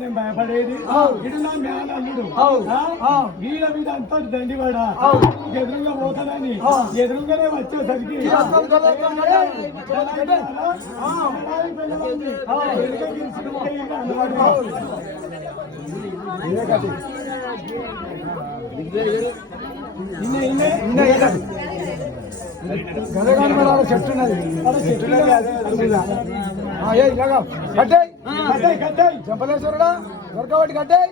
నేను భయపడేది ఇడు నా మేనల్లుడు వీళ్ళ మీద అంతా దండివాడ ఎదురుగా పోతానని ఎదురుగానే వచ్చేసరికి గదగాని మీద చెట్టు ఉన్నది ఇలాగా కట్టాయి చెంపలేశ్వరుడా దొరకబట్టి కట్టాయి